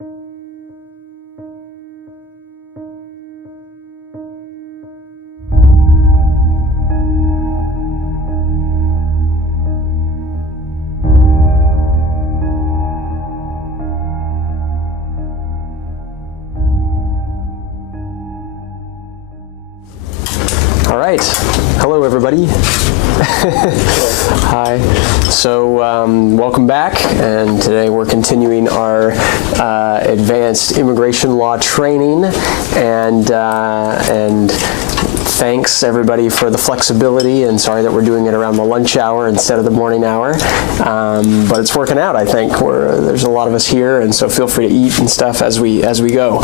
All right. Hello, everybody. Hi. So welcome back, and today we're continuing our advanced immigration law training, and thanks everybody for the flexibility, and sorry that we're doing it around the lunch hour instead of the morning hour, but it's working out. I think there's a lot of us here, and so feel free to eat and stuff as we go.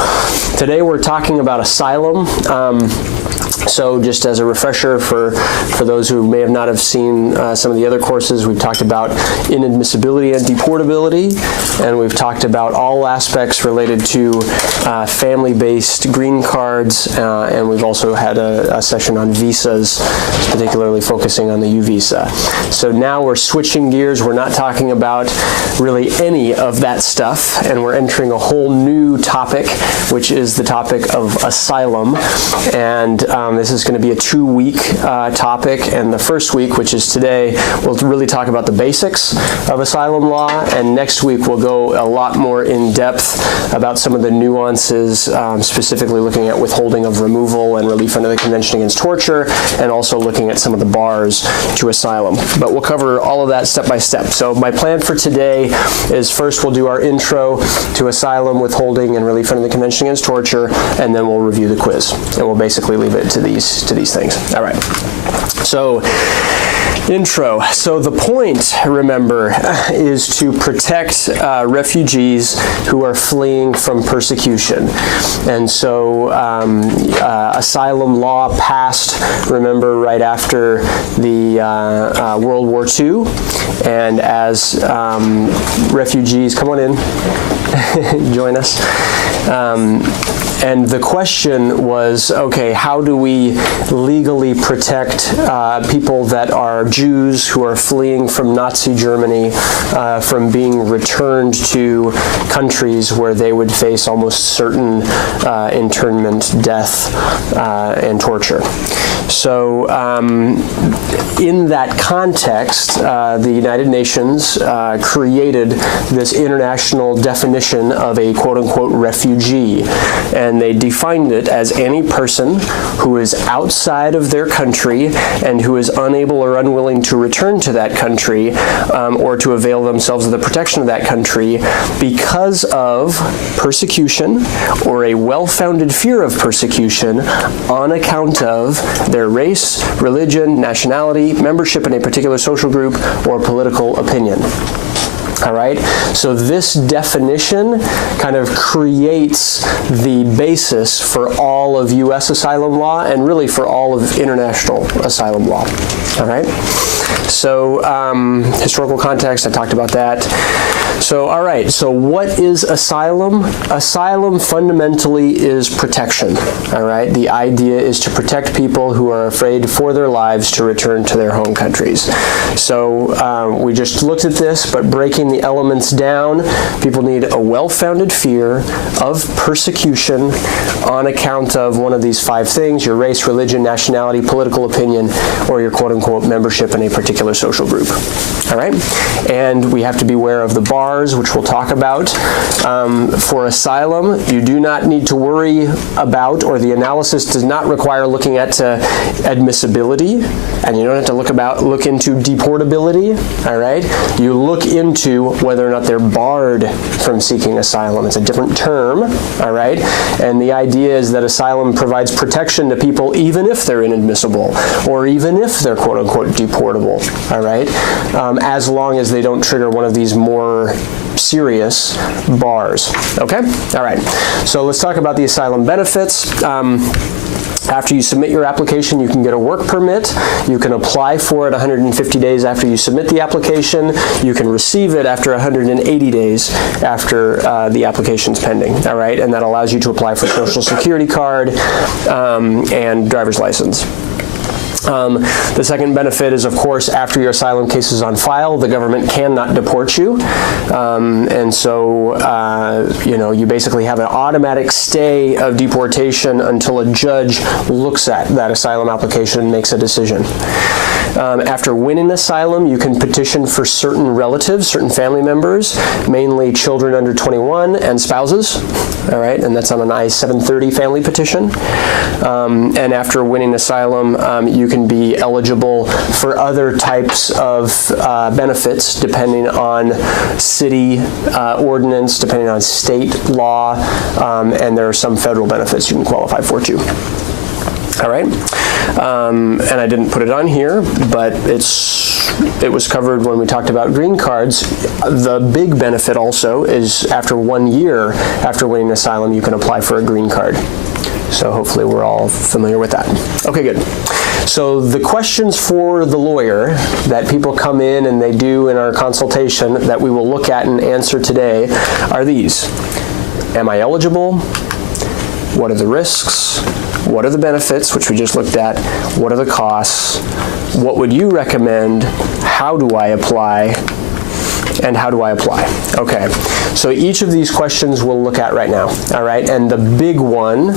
Today we're talking about asylum. So just as a refresher for those who may have not have seen some of the other courses, we've talked about inadmissibility and deportability, and we've talked about all aspects related to family-based green cards, and we've also had a session on visas, particularly focusing on the U visa. So now we're switching gears. We're not talking about really any of that stuff, and we're entering a whole new topic, which is the topic of asylum. And this is going to be a 2-week topic, and the first week, which is today, we'll really talk about the basics of asylum law, and next week we'll go a lot more in depth about some of the nuances, specifically looking at withholding of removal and relief under the Convention Against Torture, and also looking at some of the bars to asylum. But we'll cover all of that step by step. So my plan for today is first we'll do our intro to asylum, withholding, and relief under the Convention Against Torture, and then we'll review the quiz, and we'll basically leave it to these things. All right. So, intro. So the point, remember, is to protect refugees who are fleeing from persecution. And so asylum law passed, remember, right after the World War II. And as refugees, come on in, join us. And the question was, okay, how do we legally protect people that are Jews who are fleeing from Nazi Germany from being returned to countries where they would face almost certain internment, death, and torture? So in that context, the United Nations created this international definition of a quote-unquote refugee. And they defined it as any person who is outside of their country and who is unable or unwilling to return to that country or to avail themselves of the protection of that country because of persecution or a well-founded fear of persecution on account of their race, religion, nationality, membership in a particular social group, or political opinion. All right, so this definition kind of creates the basis for all of U.S. asylum law and really for all of international asylum law. All right, so historical context, I talked about that. So, all right, so what is asylum? Asylum fundamentally is protection, all right? The idea is to protect people who are afraid for their lives to return to their home countries. So we just looked at this, but breaking the elements down, people need a well-founded fear of persecution on account of one of these 5 things: your race, religion, nationality, political opinion, or your quote-unquote membership in a particular social group. All right? And we have to be aware of the bars, which we'll talk about. For asylum, you do not need to worry about, or the analysis does not require looking at admissibility, and you don't have to look into deportability. All right? You look into whether or not they're barred from seeking asylum. It's a different term. All right? And the idea is that asylum provides protection to people even if they're inadmissible, or even if they're quote-unquote deportable. All right? As long as they don't trigger one of these more serious bars. Okay? All right. So let's talk about the asylum benefits. After you submit your application, you can get a work permit. You can apply for it 150 days after you submit the application. You can receive it after 180 days after the application's pending. All right? And that allows you to apply for a Social Security card and driver's license. The second benefit is, of course, after your asylum case is on file, the government cannot deport you. And so, you basically have an automatic stay of deportation until a judge looks at that asylum application and makes a decision. After winning asylum, you can petition for certain relatives, certain family members, mainly children under 21 and spouses, all right, and that's on an I-730 family petition. And after winning asylum, you can be eligible for other types of benefits depending on city ordinance, depending on state law, and there are some federal benefits you can qualify for too. All right, and I didn't put it on here, but it was covered when we talked about green cards. The big benefit also is after 1 year after winning asylum, you can apply for a green card. So hopefully we're all familiar with that. Okay, good. So the questions for the lawyer that people come in and they do in our consultation that we will look at and answer today are these. Am I eligible? What are the risks? What are the benefits, which we just looked at? What are the costs? What would you recommend? How do I apply? And how do I apply? Okay, so each of these questions we'll look at right now, all right? And the big one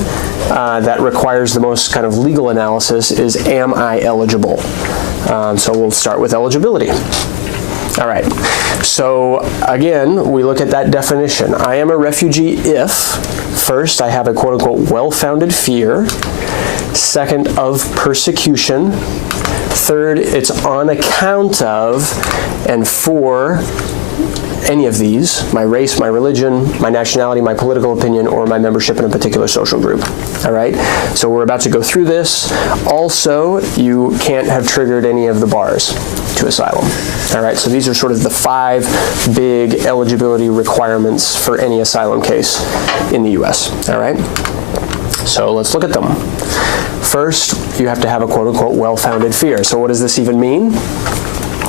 that requires the most kind of legal analysis is, am I eligible? So we'll start with eligibility. All right, so again, we look at that definition. I am a refugee if, first, I have a quote-unquote well-founded fear, second, of persecution, third, it's on account of, and four, any of these, my race, my religion, my nationality, my political opinion, or my membership in a particular social group. All right? So we're about to go through this. Also, you can't have triggered any of the bars to asylum. All right? So these are sort of the 5 big eligibility requirements for any asylum case in the U.S. All right? So let's look at them. First, you have to have a quote-unquote well-founded fear. So what does this even mean?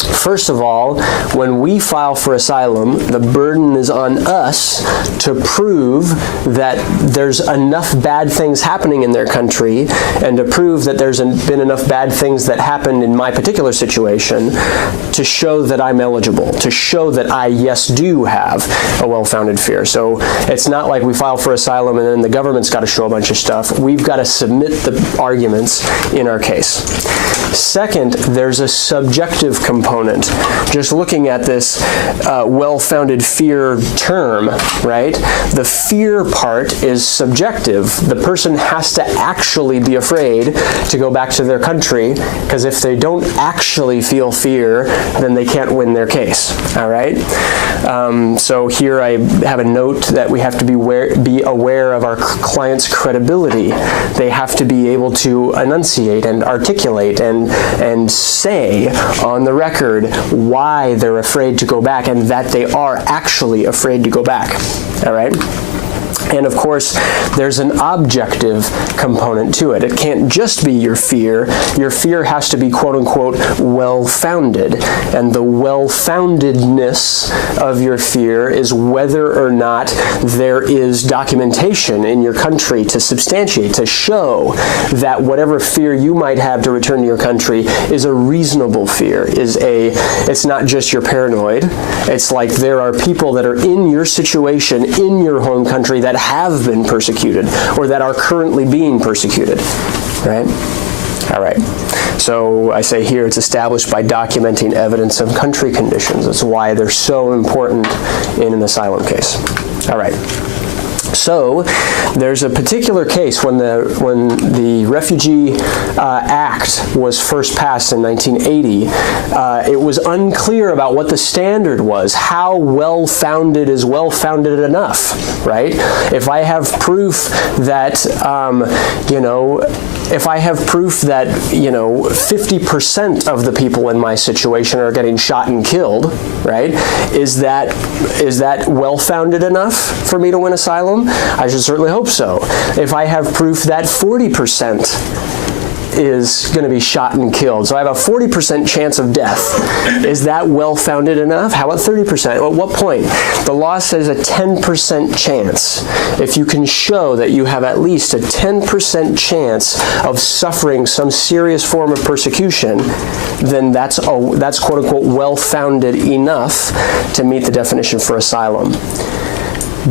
First of all, when we file for asylum, the burden is on us to prove that there's enough bad things happening in their country and to prove that there's been enough bad things that happened in my particular situation to show that I'm eligible, to show that I, yes, do have a well-founded fear. So it's not like we file for asylum and then the government's got to show a bunch of stuff. We've got to submit the arguments in our case. Second, there's a subjective component. Just looking at this well-founded fear term, right? The fear part is subjective. The person has to actually be afraid to go back to their country, because if they don't actually feel fear, then they can't win their case, all right? So here I have a note that we have to be aware of our client's credibility. They have to be able to enunciate and articulate and say on the record why they're afraid to go back and that they are actually afraid to go back, all right? And of course, there's an objective component to it. It can't just be your fear. Your fear has to be, quote unquote, well-founded. And the well-foundedness of your fear is whether or not there is documentation in your country to substantiate, to show that whatever fear you might have to return to your country is a reasonable fear, it's not just you're paranoid. It's like there are people that are in your situation, in your home country, that have been persecuted or that are currently being persecuted, right? All right. So I say here it's established by documenting evidence of country conditions. That's why they're so important in an asylum case. All right. So there's a particular case when the Refugee Act was first passed in 1980. It was unclear about what the standard was. How well-founded is well-founded enough, right? If I have proof that, if I have proof that, 50% of the people in my situation are getting shot and killed, right? Is that well-founded enough for me to win asylum? I should certainly hope so. If I have proof that 40% is going to be shot and killed. So I have a 40% chance of death. Is that well-founded enough? How about 30%? At what point? The law says a 10% chance. If you can show that you have at least a 10% chance of suffering some serious form of persecution, then that's quote-unquote well-founded enough to meet the definition for asylum.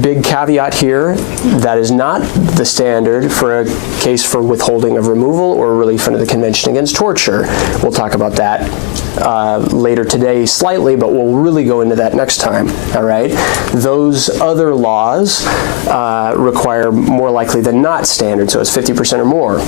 Big caveat here, that is not the standard for a case for withholding of removal or relief under the Convention Against Torture. We'll talk about that later today slightly, but we'll really go into that next time, all right? Those other laws require more likely than not standard, so it's 50% or more.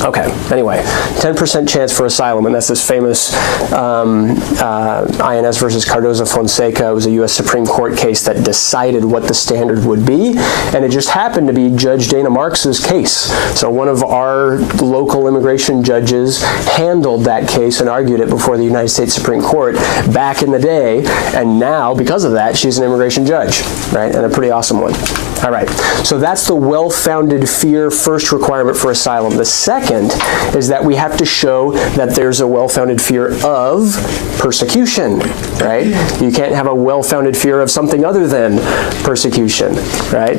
Okay, anyway, 10% chance for asylum, and that's this famous INS versus Cardozo-Fonseca. It was a U.S. Supreme Court case that decided what the standard would be, and it just happened to be Judge Dana Marks's case. So one of our local immigration judges handled that case and argued it before the United States Supreme Court back in the day, and now, because of that, she's an immigration judge, right, and a pretty awesome one. All right, so that's the well-founded fear first requirement for asylum. The second is that we have to show that there's a well-founded fear of persecution, right? You can't have a well-founded fear of something other than persecution, right?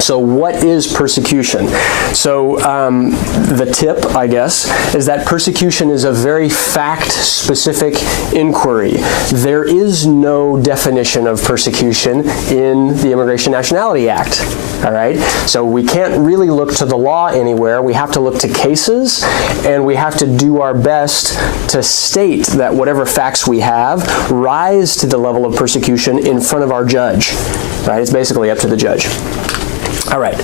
So what is persecution? So the tip, I guess, is that persecution is a very fact-specific inquiry. There is no definition of persecution in the Immigration Nationality Act, all right? So we can't really look to the law anywhere. We have to look to cases, and we have to do our best to state that whatever facts we have rise to the level of persecution in front of our judge, right? It's basically up to the judge. All right,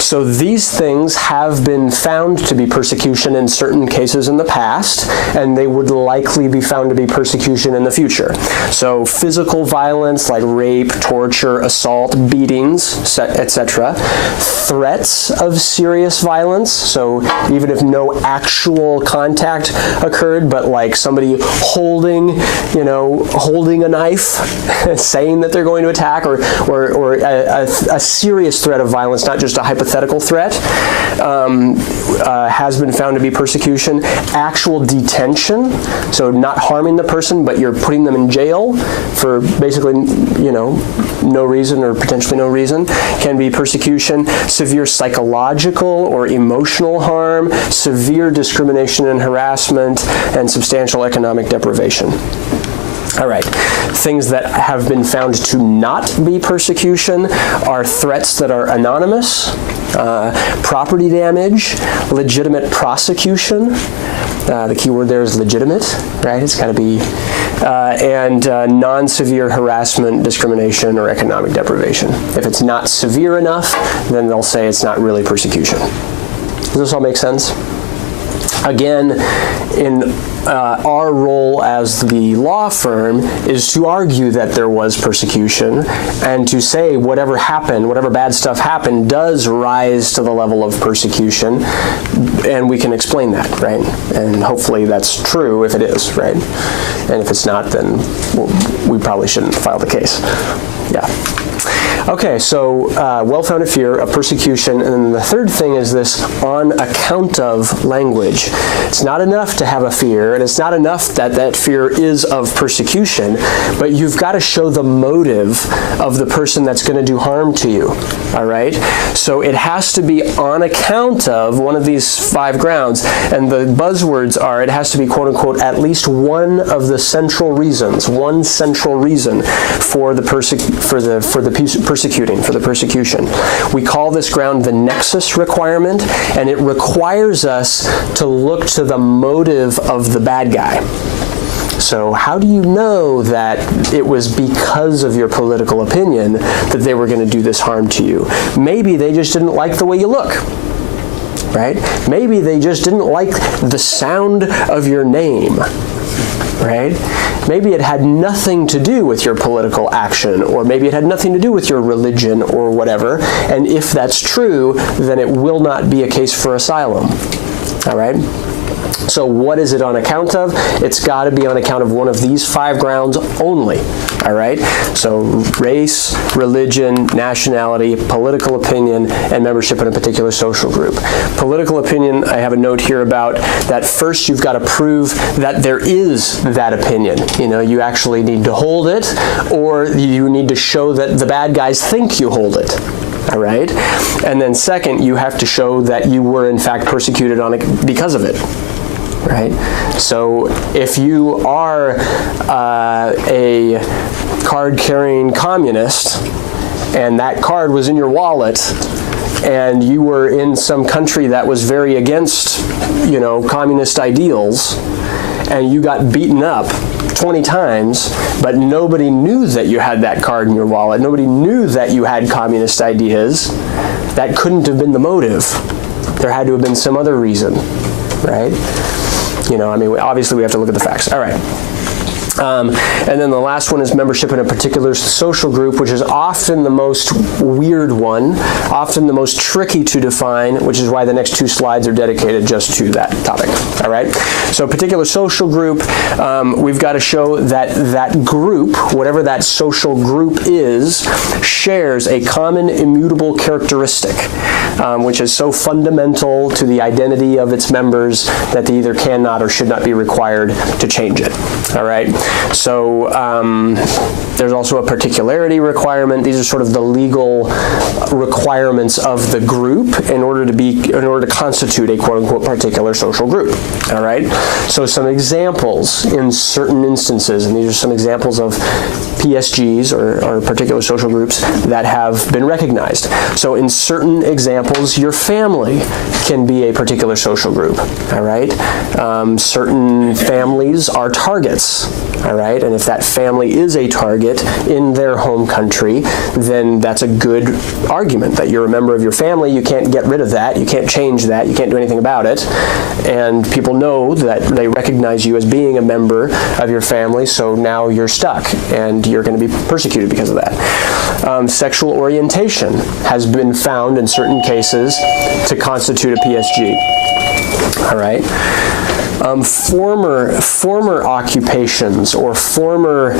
so these things have been found to be persecution in certain cases in the past, and they would likely be found to be persecution in the future. So physical violence like rape, torture, assault, beatings, etc. Threats of serious violence, so even if no actual contact occurred, but like somebody holding a knife, saying that they're going to attack, or a serious threat of violence, not just a hypothetical threat, has been found to be persecution. Actual detention, so not harming the person, but you're putting them in jail for basically, no reason or potentially no reason, can be persecution. Severe psychological or emotional harm, severe discrimination and harassment, and substantial economic deprivation. All right, things that have been found to not be persecution are threats that are anonymous, property damage, legitimate prosecution. The key word there is legitimate, right? It's got to be, and non-severe harassment, discrimination, or economic deprivation. If it's not severe enough, then they'll say it's not really persecution. Does this all make sense? Again, in our role as the law firm is to argue that there was persecution and to say whatever happened, whatever bad stuff happened, does rise to the level of persecution, and we can explain that, right? And hopefully that's true if it is, right? And if it's not, then we probably shouldn't file the case. Yeah. Okay, so well-founded fear of persecution, and then the third thing is this on account of language. It's not enough to have a fear, and it's not enough that that fear is of persecution, but you've got to show the motive of the person that's going to do harm to you, all right? So it has to be on account of one of these 5 grounds, and the buzzwords are, it has to be, quote-unquote, at least one of the central reasons, one central reason for the persecution. We call this ground the nexus requirement, and it requires us to look to the motive of the bad guy. So how do you know that it was because of your political opinion that they were going to do this harm to you? Maybe they just didn't like the way you look, right? Maybe they just didn't like the sound of your name, right? Maybe it had nothing to do with your political action, or maybe it had nothing to do with your religion or whatever, and if that's true, then it will not be a case for asylum, all right? So what is it on account of? It's got to be on account of one of these 5 grounds only, all right? So race, religion, nationality, political opinion, and membership in a particular social group. Political opinion, I have a note here about that. First, you've got to prove that there is that opinion. You actually need to hold it, or you need to show that the bad guys think you hold it. All right? And then second, you have to show that you were in fact persecuted because of it. Right? So if you are a card-carrying communist, and that card was in your wallet, and you were in some country that was very against, communist ideals, and you got beaten up 20 times, but nobody knew that you had that card in your wallet, nobody knew that you had communist ideas, that couldn't have been the motive. There had to have been some other reason, right? Obviously we have to look at the facts. All right. And then the last one is membership in a particular social group, which is often the most weird one, often the most tricky to define, which is why the next 2 slides are dedicated just to that topic. All right? So a particular social group, we've got to show that that group, whatever that social group is, shares a common immutable characteristic, which is so fundamental to the identity of its members that they either cannot or should not be required to change it. All right? So there's also a particularity requirement. These are sort of the legal requirements of the group in order to constitute a quote-unquote particular social group. All right? So some examples in certain instances, and these are some examples of PSGs or particular social groups that have been recognized. So in certain examples, your family can be a particular social group. All right? Certain families are targets. All right, and if that family is a target in their home country, then that's a good argument that you're a member of your family. You can't get rid of that. You can't change that. You can't do anything about it. And people know that they recognize you as being a member of your family, so now you're stuck, and you're going to be persecuted because of that. Sexual orientation has been found in certain cases to constitute a PSG. All right. Former occupations or former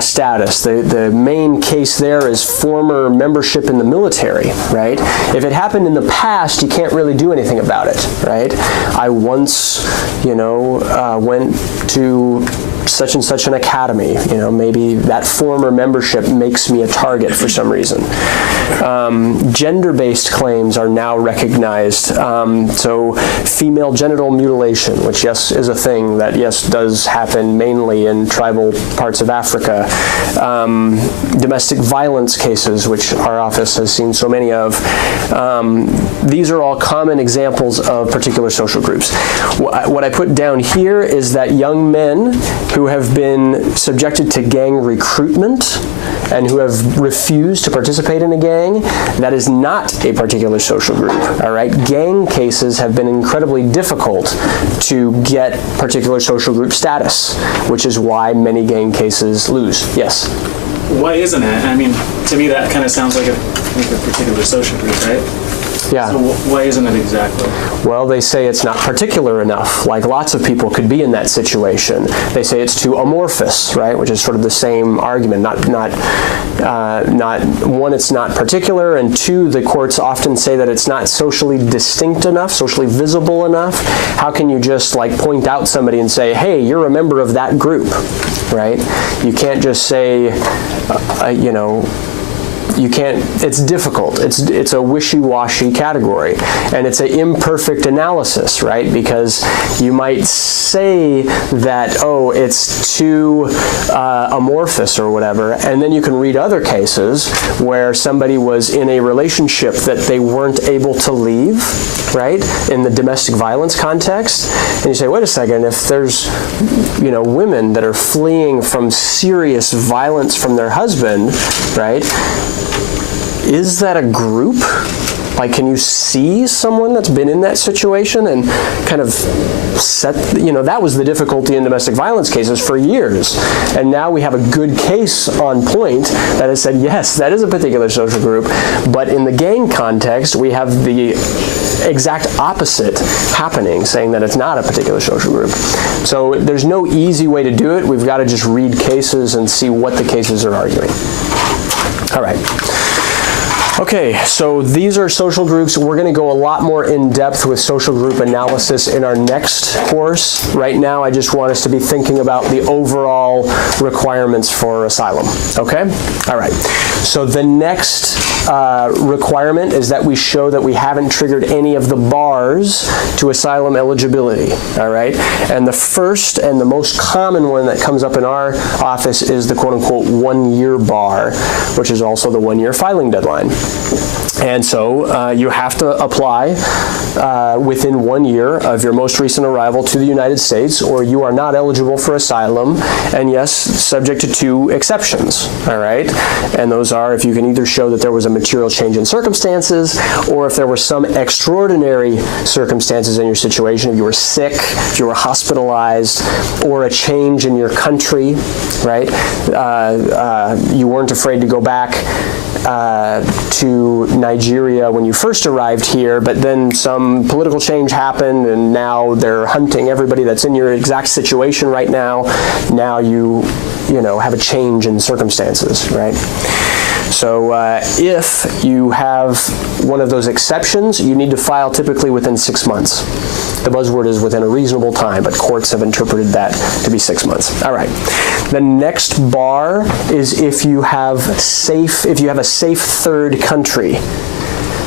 status. The main case there is former membership in the military, right? If it happened in the past, you can't really do anything about it, right? I once, went to such and such an academy. Maybe that former membership makes me a target for some reason. Gender-based claims are now recognized. So female genital mutilation, which yes is a thing that does happen mainly in tribal parts of Africa. Domestic violence cases, which our office has seen so many of. These are all common examples of particular social groups. What I put down here is that young men who have been subjected to gang recruitment and who have refused to participate in a gang, that is not a particular social group, all right? Gang cases have been incredibly difficult to get particular social group status, which is why many gang cases lose. Yes? Why isn't it? I mean, to me that kind of sounds like a particular social group, right? Yeah. So why isn't it exactly? Well, they say it's not particular enough. Like lots of people could be in that situation. They say it's too amorphous, right? Which is sort of the same argument. Not one, it's not particular, and two, the courts often say that it's not socially distinct enough, socially visible enough. How can you just point out somebody and say, hey, you're a member of that group, right? You can't just say, you can't, it's difficult. It's a wishy-washy category, and it's an imperfect analysis, right? Because you might say that, it's too amorphous or whatever, and then you can read other cases where somebody was in a relationship that they weren't able to leave, right? In the domestic violence context, and you say, wait a second, if there's, women that are fleeing from serious violence from their husband, right? Is that a group? Like, can you see someone that's been in that situation and kind of that was the difficulty in domestic violence cases for years. And now we have a good case on point that has said, yes, that is a particular social group. But in the gang context, we have the exact opposite happening, saying that it's not a particular social group. So there's no easy way to do it. We've got to just read cases and see what the cases are arguing. All right. Okay, so these are social groups. We're going to go a lot more in depth with social group analysis in our next course. Right now, I just want us to be thinking about the overall requirements for asylum. Okay? All right. So the next requirement is that we show that we haven't triggered any of the bars to asylum eligibility. All right? And the first and the most common one that comes up in our office is the quote-unquote 1-year bar, which is also the 1-year filing deadline. And so you have to apply within 1 year of your most recent arrival to the United States, or you are not eligible for asylum, and yes, subject to 2 exceptions, all right? And those are if you can either show that there was a material change in circumstances, or if there were some extraordinary circumstances in your situation, if you were sick, if you were hospitalized, or a change in your country, right? You weren't afraid to go back to Nigeria when you first arrived here, but then some political change happened and now they're hunting everybody that's in your exact situation right now. Now you have a change in circumstances, right? So if you have one of those exceptions, you need to file typically within 6 months. The buzzword is within a reasonable time, but courts have interpreted that to be 6 months. All right. The next bar is if you have a safe third country.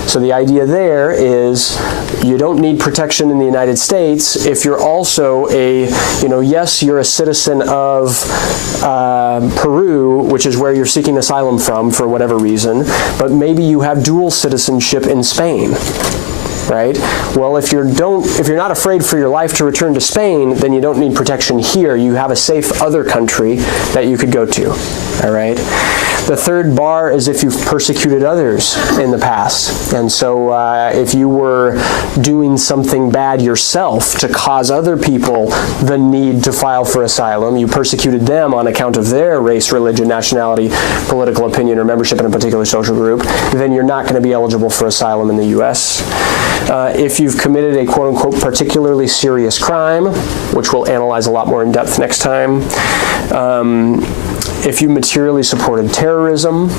So the idea there is you don't need protection in the United States if you're also yes, you're a citizen of Peru, which is where you're seeking asylum from for whatever reason, but maybe you have dual citizenship in Spain. Right? Well, if you're not afraid for your life to return to Spain, then you don't need protection here. You have a safe other country that you could go to. All right? The third bar is if you've persecuted others in the past. And so if you were doing something bad yourself to cause other people the need to file for asylum, you persecuted them on account of their race, religion, nationality, political opinion, or membership in a particular social group, then you're not going to be eligible for asylum in the U.S. If you've committed a quote-unquote particularly serious crime, which we'll analyze a lot more in depth next time, if you materially supported terrorism,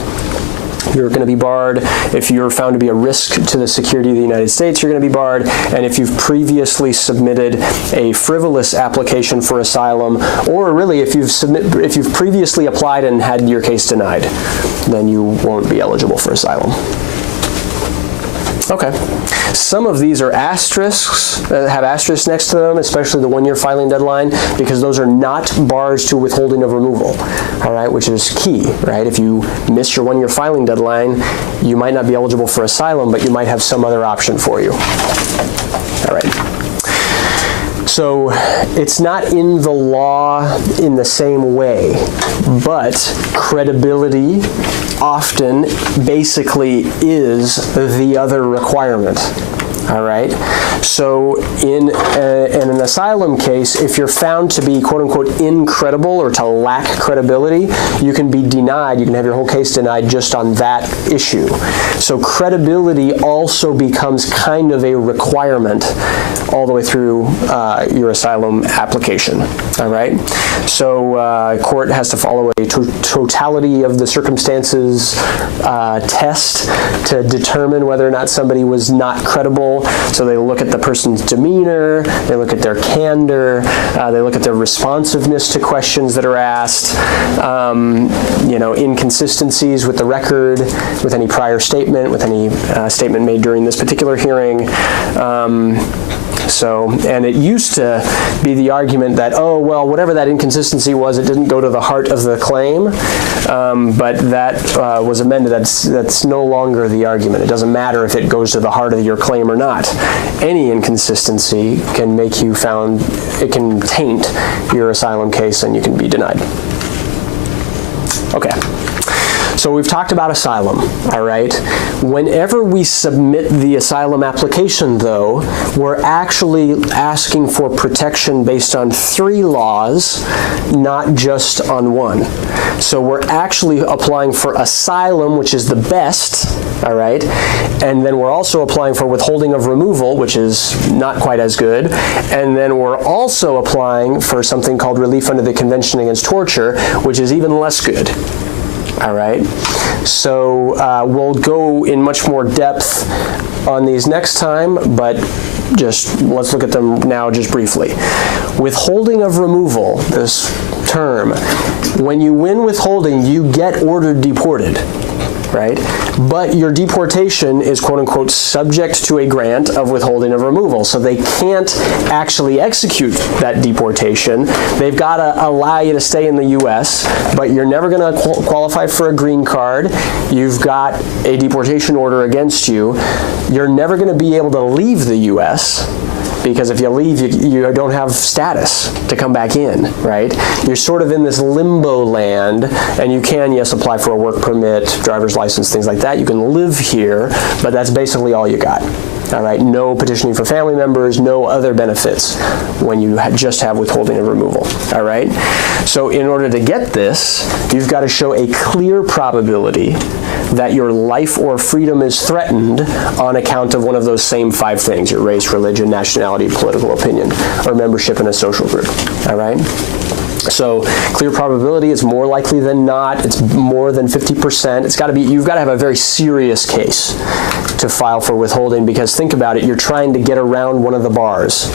you're going to be barred. If you're found to be a risk to the security of the United States, you're going to be barred. And if you've previously submitted a frivolous application for asylum, or really if you've previously applied and had your case denied, then you won't be eligible for asylum. Okay. Some of these are asterisks, have asterisks next to them, especially the 1-year filing deadline, because those are not bars to withholding of removal, all right, which is key, right? If you miss your 1-year filing deadline, you might not be eligible for asylum, but you might have some other option for you. All right. So it's not in the law in the same way, but credibility often basically is the other requirement. All right. So in an asylum case, if you're found to be quote unquote incredible or to lack credibility, you can be denied. You can have your whole case denied just on that issue. So credibility also becomes kind of a requirement all the way through your asylum application. All right. So court has to follow a totality of the circumstances test to determine whether or not somebody was not credible. So they look at the person's demeanor, they look at their candor, they look at their responsiveness to questions that are asked, inconsistencies with the record, with any prior statement, with any statement made during this particular hearing. And it used to be the argument that, oh, well, whatever that inconsistency was, it didn't go to the heart of the claim, but that was amended. That's no longer the argument. It doesn't matter if it goes to the heart of your claim or not. Any inconsistency can make you it can taint your asylum case and you can be denied. Okay. So we've talked about asylum, all right? Whenever we submit the asylum application, though, we're actually asking for protection based on 3 laws, not just on 1. So we're actually applying for asylum, which is the best, all right? And then we're also applying for withholding of removal, which is not quite as good. And then we're also applying for something called relief under the Convention Against Torture, which is even less good. All right, so we'll go in much more depth on these next time, but just let's look at them now just briefly. Withholding of removal, this term, when you win withholding, you get ordered deported, right? But your deportation is quote-unquote subject to a grant of withholding of removal, so they can't actually execute that deportation. They've got to allow you to stay in the U.S., but you're never going to qualify for a green card. You've got a deportation order against you. You're never going to be able to leave the U.S., because if you leave, you don't have status to come back in, right? You're sort of in this limbo land, and you can, yes, apply for a work permit, driver's license, things like that. You can live here, but that's basically all you got. All right, no petitioning for family members, no other benefits when you just have withholding of removal. All right, so in order to get this, you've got to show a clear probability that your life or freedom is threatened on account of one of those same 5 things: your race, religion, nationality, political opinion, or membership in a social group. All right. So clear probability, it's more likely than not, it's more than 50%. It's got to be, you've got to have a very serious case to file for withholding, because think about it, you're trying to get around one of the bars.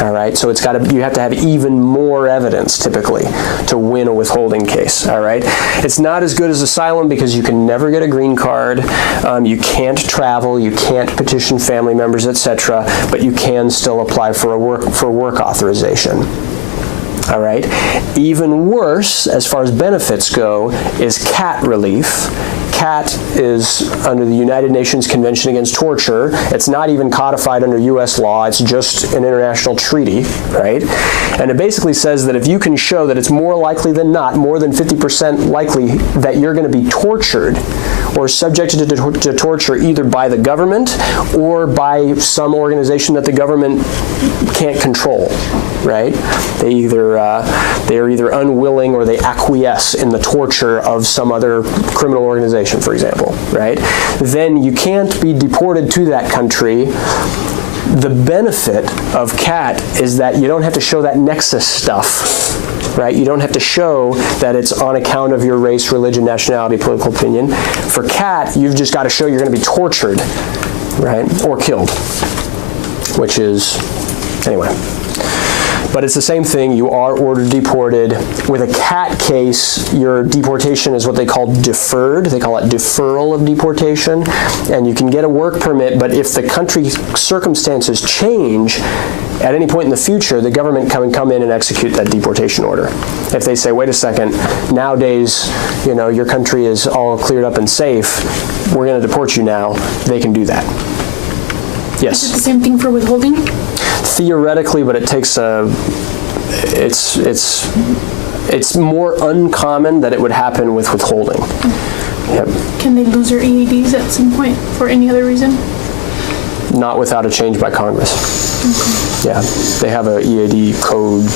All right, so you have to have even more evidence typically to win a withholding case. All right, it's not as good as asylum because you can never get a green card, you can't travel, you can't petition family members, etc., but you can still apply for work authorization. All right. Even worse, as far as benefits go, is CAT relief. CAT is under the United Nations Convention Against Torture. It's not even codified under U.S. law. It's just an international treaty, right? And it basically says that if you can show that it's more likely than not, more than 50% likely that you're going to be tortured or subjected to torture either by the government or by some organization that the government can't control, right? They are either unwilling or they acquiesce in the torture of some other criminal organization, for example, right? Then you can't be deported to that country. The benefit of CAT is that you don't have to show that nexus stuff, right? You don't have to show that it's on account of your race, religion, nationality, political opinion. For CAT, you've just got to show you're going to be tortured, right? Or killed, which is, anyway. But it's the same thing. You are ordered deported. With a CAT case, your deportation is what they call deferred. They call it deferral of deportation. And you can get a work permit, but if the country circumstances change, at any point in the future, the government can come in and execute that deportation order. If they say, wait a second, nowadays, your country is all cleared up and safe, we're going to deport you now, they can do that. Yes? Is it the same thing for withholding? Theoretically, but it takes it's more uncommon that it would happen with withholding. Yep. Can they lose their EADs at some point for any other reason? Not without a change by Congress. Okay. Yeah, they have a EAD code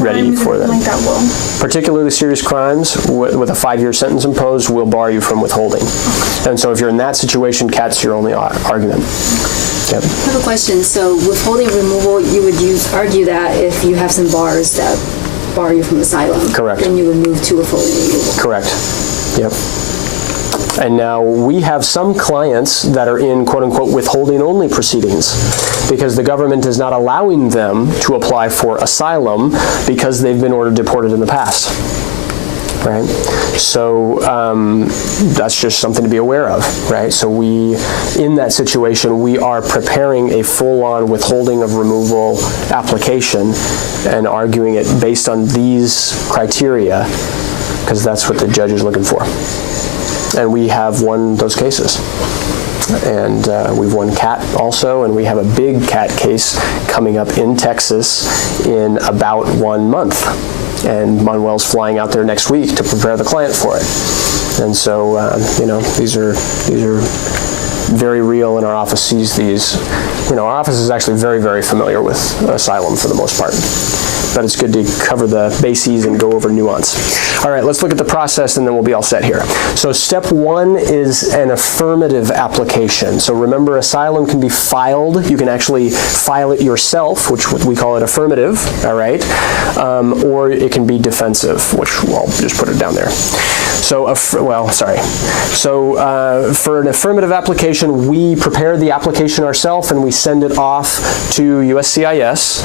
ready for that. Like that will. Particularly serious crimes with a 5-year sentence imposed will bar you from withholding. Okay. And so if you're in that situation, CAT's your only argument. Yep. I have a question. So withholding removal, you would argue that if you have some bars that bar you from asylum, correct, then you would move to withholding removal. Correct. Yep. And now we have some clients that are in quote-unquote withholding-only proceedings because the government is not allowing them to apply for asylum because they've been ordered deported in the past. Right? So that's just something to be aware of, right? So in that situation, we are preparing a full-on withholding of removal application and arguing it based on these criteria because that's what the judge is looking for. And we have won those cases. And we've won CAT also, and we have a big CAT case coming up in Texas in about 1 month. And Manuel's flying out there next week to prepare the client for it. And so, these are very real, and our office sees these. Our office is actually very, very familiar with asylum for the most part. But it's good to cover the bases and go over nuance. All right, let's look at the process, and then we'll be all set here. So step one is an affirmative application. So remember, asylum can be filed. You can actually file it yourself, which we call it affirmative, all right? Or it can be defensive, which I'll just put it down there. So, for an affirmative application, we prepare the application ourselves, and we send it off to USCIS,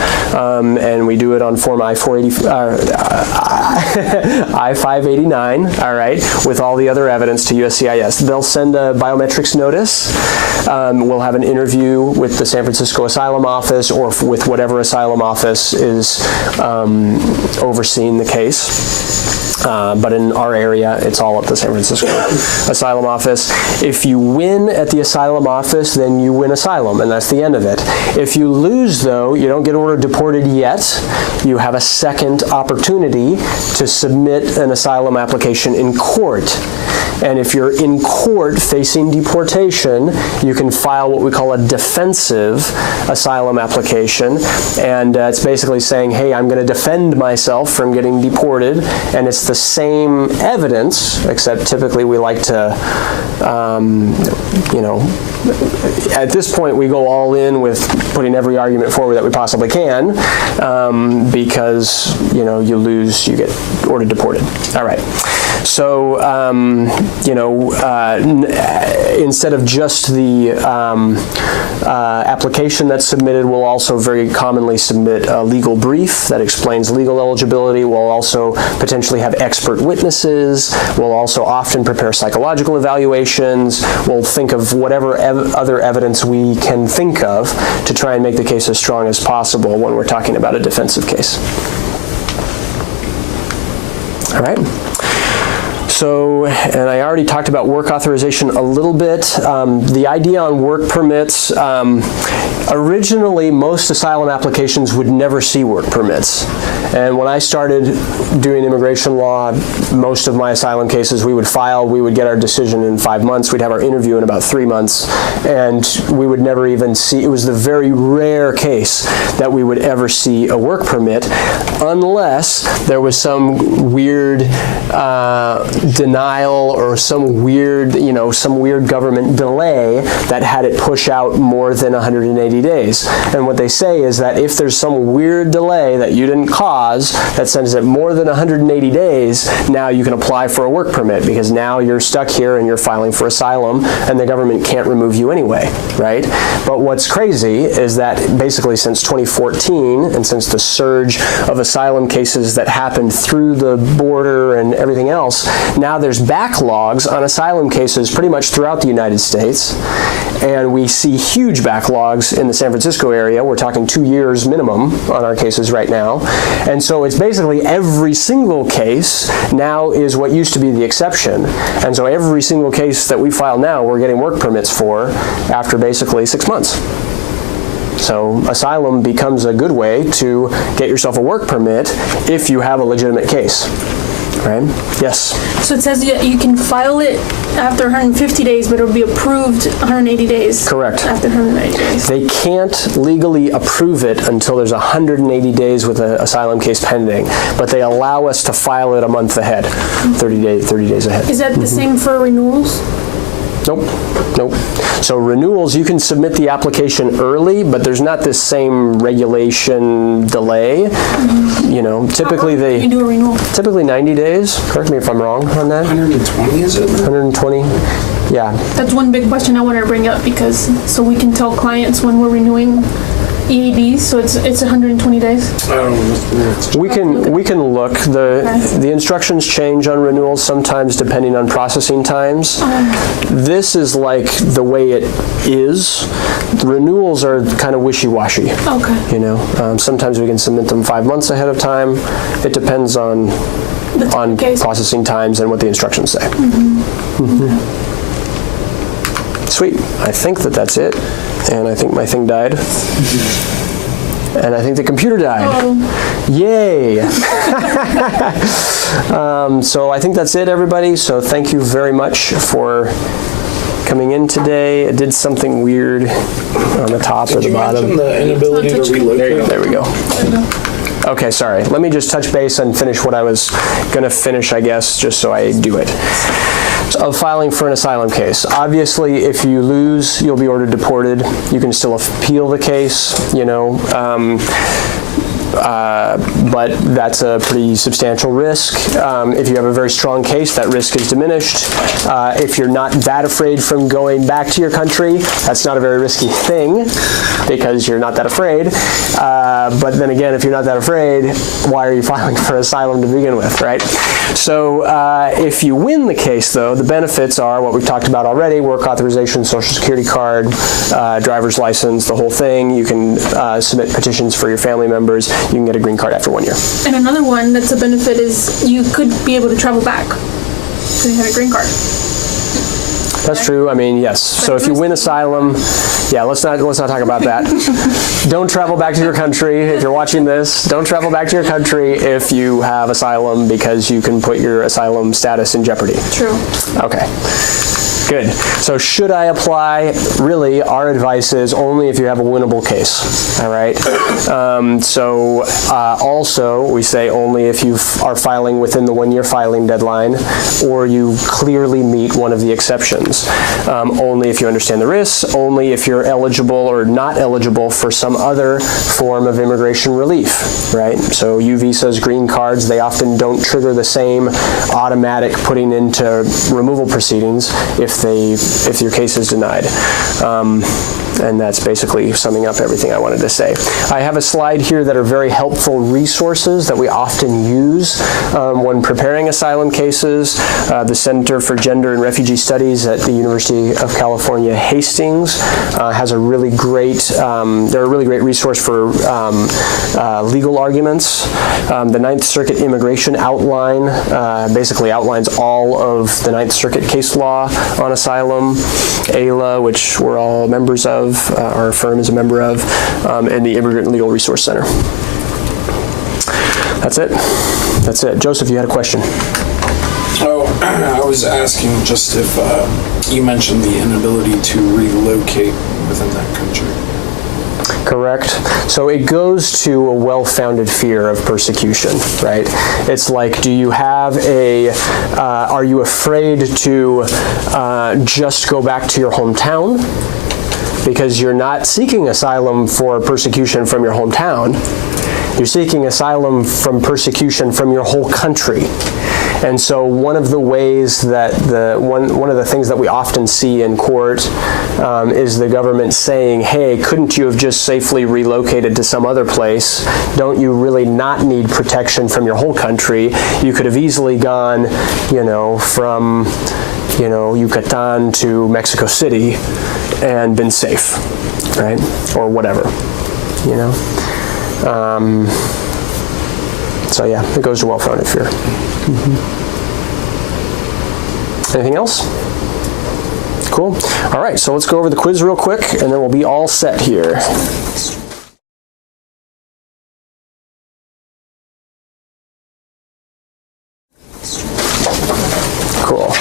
and we do it on Form I-589, all right, with all the other evidence to USCIS. They'll send a biometrics notice. We'll have an interview with the San Francisco Asylum Office, or with whatever asylum office is overseeing the case. But in our area, it's all at the San Francisco Asylum Office. If you win at the asylum office, then you win asylum, and that's the end of it. If you lose, though, you don't get ordered deported yet. You have a second opportunity to submit an asylum application in court. And if you're in court facing deportation, you can file what we call a defensive asylum application. And it's basically saying, hey, I'm going to defend myself from getting deported. And it's the same evidence, except typically we like to, at this point we go all in with putting every argument forward that we possibly can, because, you lose, you get ordered deported. All right. So, instead of just the application that's submitted, we'll also very commonly submit a legal brief that explains legal eligibility. We'll also potentially have expert witnesses. We'll also often prepare psychological evaluations. We'll think of whatever other evidence we can think of to try and make the case as strong as possible when we're talking about a defensive case. All right. So, and I already talked about work authorization a little bit. The idea on work permits, originally most asylum applications would never see work permits. And when I started doing immigration law, most of my asylum cases we would file, we would get our decision in 5 months, we'd have our interview in about 3 months, and we would never even see, it was the very rare case that we would ever see a work permit, unless there was some weird denial or some weird government delay that had it push out more than 180 days. And what they say is that if there's some weird delay that you didn't cause that sends it more than 180 days, now you can apply for a work permit, because now you're stuck here and you're filing for asylum and the government can't remove you anyway, right? But what's crazy is that basically since 2014 and since the surge of asylum cases that happened through the border and everything else, now there's backlogs on asylum cases pretty much throughout the United States, and we see huge backlogs in the San Francisco area. We're talking 2 years minimum on our cases right now, and so it's basically every single case now is what used to be the exception, and so every single case that we file now we're getting work permits for after basically 6 months. So asylum becomes a good way to get yourself a work permit if you have a legitimate case. Right? Yes? So it says you can file it after 150 days, but it'll be approved 180 days. Correct. After 180 days. They can't legally approve it until there's 180 days with an asylum case pending, but they allow us to file it a month ahead, 30 days ahead. Is that the same for renewals? Nope. So renewals, you can submit the application early, but there's not this same regulation delay. Typically How long do you do a renewal? Typically 90 days. Correct me if I'm wrong on that. 120, is it? 120. Yeah. That's one big question I want to bring up, because so we can tell clients when we're renewing EADs, so it's 120 days. We can look. The instructions change on renewals sometimes depending on processing times. This is like the way it is. The renewals are kind of wishy-washy. Okay. Sometimes we can submit them 5 months ahead of time. It depends on processing times and what the instructions say. Okay. Sweet. I think that's it. And I think my thing died. And I think the computer died. Oh, Yay! So I think that's it, everybody. So thank you very much for coming in today. It did something weird on the top or the bottom. The inability to relocate. There we go. there you go. Okay, sorry. Let me just touch base and finish what I was going to finish, I guess, just so I do it. Of filing for an asylum case. Obviously, if you lose, you'll be ordered deported. You can still appeal the case, you know, but that's a pretty substantial risk. If you have a very strong case, that risk is diminished. If you're not that afraid from going back to your country, that's not a very risky thing because you're not that afraid. But then again, if you're not that afraid, why are you filing for asylum to begin with, right? So if you win the case, though, the benefits are what we've talked about already: work authorization, social security card, driver's license, the whole thing. You can submit petitions for your family members. You can get a green card after 1 year. And another one that's a benefit is you could be able to travel back because you have a green card. That's true. I mean, yes. So if you win asylum, yeah, let's not talk about that. Don't travel back to your country. If you're watching this, don't travel back to your country if you have asylum, because you can put your asylum status in jeopardy. True. Okay. Good. So should I apply? Really, our advice is only if you have a winnable case. All right. Also, we say only if you are filing within the 1 year filing deadline, or you clearly meet one of the exceptions. Only if you understand the risks. Only if you're eligible or not eligible for some other form of immigration relief. Right. So U visas, green cards, they often don't trigger the same automatic putting into removal proceedings if your case is denied. And that's basically summing up everything I wanted to say. I have a slide here that are very helpful resources that we often use when preparing asylum cases. The Center for Gender and Refugee Studies at the University of California, Hastings has a really great, they're a really great resource for legal arguments. The Ninth Circuit Immigration Outline basically outlines all of the Ninth Circuit case law on asylum. AILA, which we're all members of, our firm is a member of, and the Immigrant Legal Resource Center. That's it. That's it. Joseph, you had a question. Oh, I was asking just if you mentioned the inability to relocate within that country. Correct. So it goes to a well-founded fear of persecution, right? It's like, do you have are you afraid to just go back to your hometown? Because you're not seeking asylum for persecution from your hometown. You're seeking asylum from persecution from your whole country. And so one of the ways that one of the things that we often see in court is the government saying, hey, couldn't you have just safely relocated to some other place? Don't you really not need protection from your whole country? You could have easily gone, from, Yucatan to Mexico City and been safe, right? Or whatever, So yeah, it goes to well-founded fear. Anything else? Cool. All right, so let's go over the quiz real quick, and then we'll be all set here. Cool.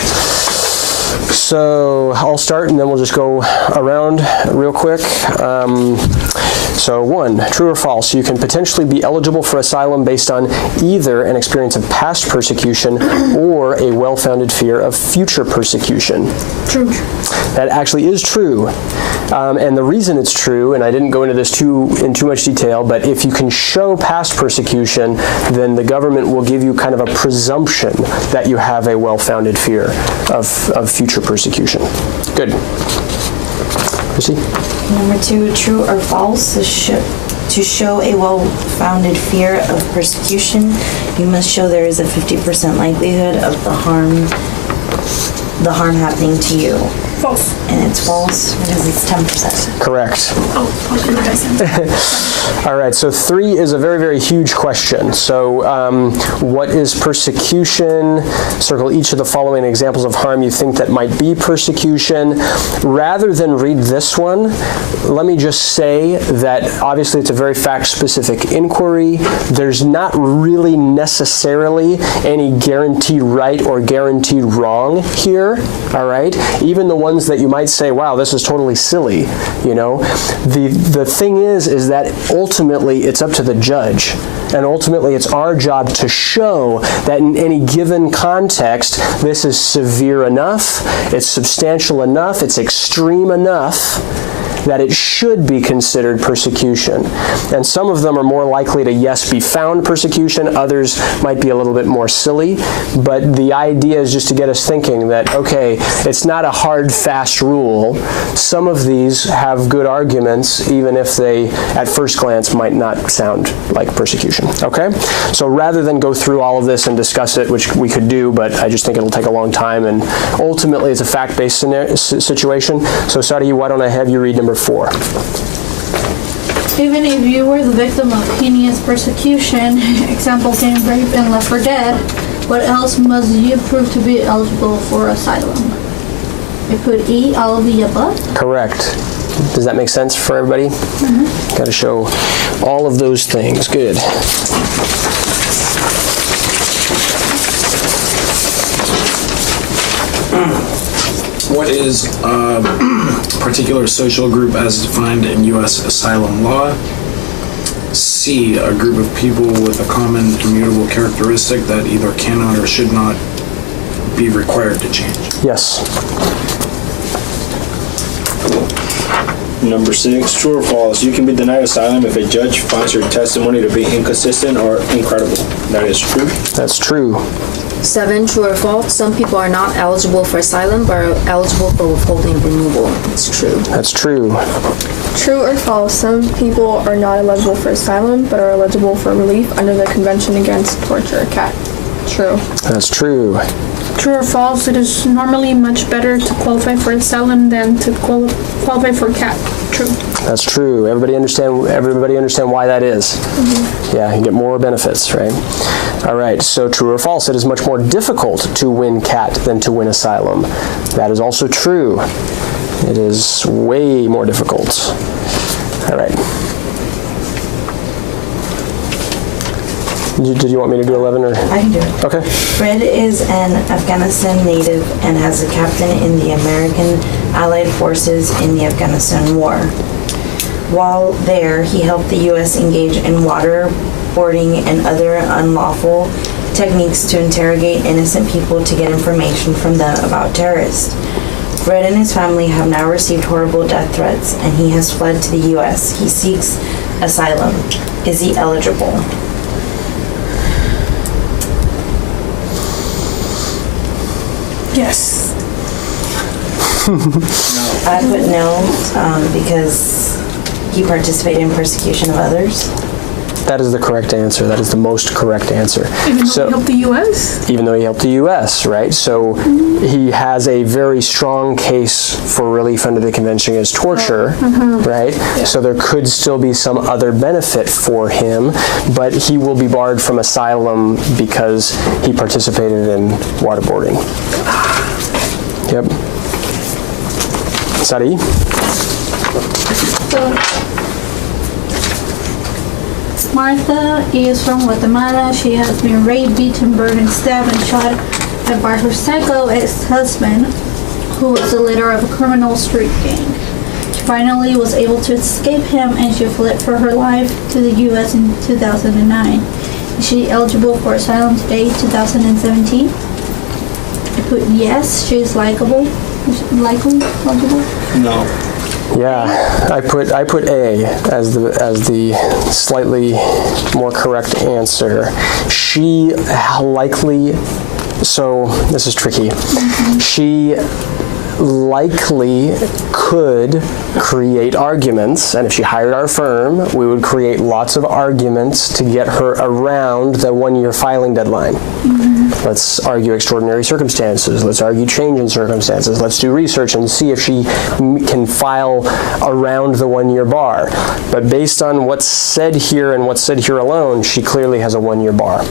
So I'll start, and then we'll just go around real quick. So 1, true or false, you can potentially be eligible for asylum based on either an experience of past persecution or a well-founded fear of future persecution. True. That actually is true. And the reason it's true, and I didn't go into this in too much detail, but if you can show past persecution, then the government will give you kind of a presumption that you have a well-founded fear of future persecution. Good. Chrissy? Number 2, true or false, to show a well-founded fear of persecution, you must show there is a 50% likelihood of the harm happening to you. False. And it's false because it's 10%. Correct. Oh, okay. All right, so 3 is a very, very huge question. So what is persecution? Circle each of the following examples of harm you think that might be persecution. Rather than read this one, let me just say that obviously it's a very fact-specific inquiry. There's not really necessarily any guaranteed right or guaranteed wrong here, all right? Even the ones that you might say, wow, this is totally silly, you know? The thing is that ultimately it's up to the judge. And ultimately it's our job to show that in any given context, this is severe enough, it's substantial enough, it's extreme enough that it should be considered persecution. And some of them are more likely to, yes, be found persecution. Others might be a little bit more silly. But the idea is just to get us thinking that, okay, it's not a hard, fast rule. Some of these have good arguments, even if they, at first glance, might not sound like persecution. Okay? So rather than go through all of this and discuss it, which we could do, but I just think it'll take a long time, and ultimately it's a fact-based situation. So Sadi, why don't I have you read number 4. Even if you were the victim of heinous persecution, example getting raped and left for dead, what else must you prove to be eligible for asylum? I put E, all of the above. Correct. Does that make sense for everybody? Mm-hmm. Got to show all of those things. Good. What is a particular social group as defined in U.S. asylum law? C, a group of people with a common immutable characteristic that either cannot or should not be required to change. Yes. Number 6, true or false? You can be denied asylum if a judge finds your testimony to be inconsistent or incredible. That is true. That's true. 7, true or false? Some people are not eligible for asylum, but are eligible for withholding removal. It's true. That's true. True or false? Some people are not eligible for asylum, but are eligible for relief under the Convention Against Torture, CAT. True. That's true. True or false? It is normally much better to qualify for asylum than to qualify for CAT. True. That's true. Everybody understand why that is. Mm-hmm. Yeah, you get more benefits, right? All right, so true or false? It is much more difficult to win CAT than to win asylum. That is also true. It is way more difficult. All right. Did you want me to do 11 or? I can do it. Okay. Fred is an Afghanistan native and has a captain in the American Allied Forces in the Afghanistan War. While there, he helped the U.S. engage in waterboarding and other unlawful techniques to interrogate innocent people to get information from them about terrorists. Fred and his family have now received horrible death threats, and he has fled to the U.S. He seeks asylum. Is he eligible? Yes. I put no because he participated in persecution of others. That is the correct answer. That is the most correct answer. Even though he helped the U.S.? Even though he helped the U.S., right? So he has a very strong case for relief under the Convention Against Torture, right? Yeah. So there could still be some other benefit for him, but he will be barred from asylum because he participated in waterboarding. Yep. Sari? Martha is from Guatemala. She has been raped, beaten, burned, and stabbed and shot by her psycho ex-husband, who was the leader of a criminal street gang. She finally was able to escape him, and she fled for her life to the U.S. in 2009. Is she eligible for asylum today, 2017? I put yes, she is likely eligible. No. Yeah, I put A as the slightly more correct answer. She likely, so this is tricky. She likely could create arguments, and if she hired our firm, we would create lots of arguments to get her around the 1-year filing deadline. Let's argue extraordinary circumstances. Let's argue change in circumstances. Let's do research and see if she can file around the 1-year bar. But based on what's said here and what's said here alone, she clearly has a 1-year bar.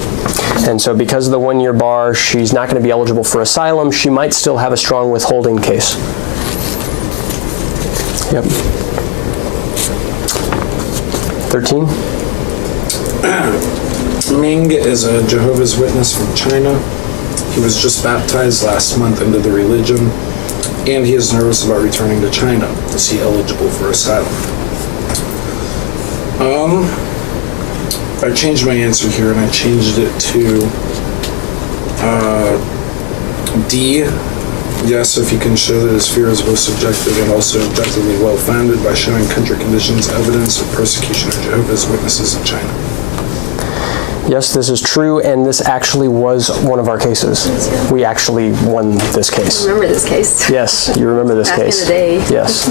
And so because of the 1-year bar, she's not going to be eligible for asylum. She might still have a strong withholding case. Yep. 13. Ming is a Jehovah's Witness from China. He was just baptized last month into the religion, and he is nervous about returning to China. Is he eligible for asylum? I changed my answer here, and I changed it to D. Yes, if he can show that his fear is both subjective and also objectively well-founded by showing country conditions evidence of persecution of Jehovah's Witnesses in China. Yes, this is true, and this actually was one of our cases. We actually won this case. I remember this case. Yes, you remember this Back case. in the day. Yes.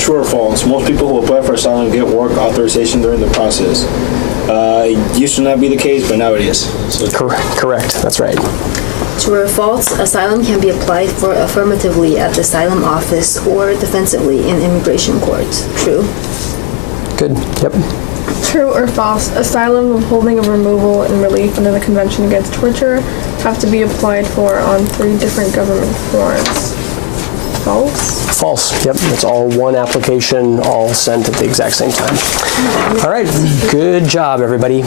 True or false? Most people who apply for asylum get work authorization during the process. Used to not be the case, but now it is. So Correct. That's right. True or false? Asylum can be applied for affirmatively at the asylum office or defensively in immigration courts. True. Good. Yep. True or false? Asylum, withholding of removal, and relief under the Convention Against Torture have to be applied for on 3 different government forms. False? False. Yep. It's all one application, all sent at the exact same time. All right. Good job, everybody.